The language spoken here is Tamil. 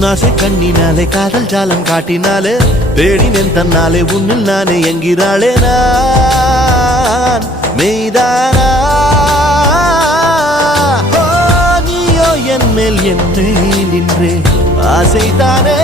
உன்னாசை கண்ணினாலே காதல் ஜாலம் காட்டினாலே தேடினேன் தன்னாலே உன்னில் நானே என்கிறாளே நான் மெய்தானா நீயோ என் மேல் என்னே நின்றே ஆசைதானே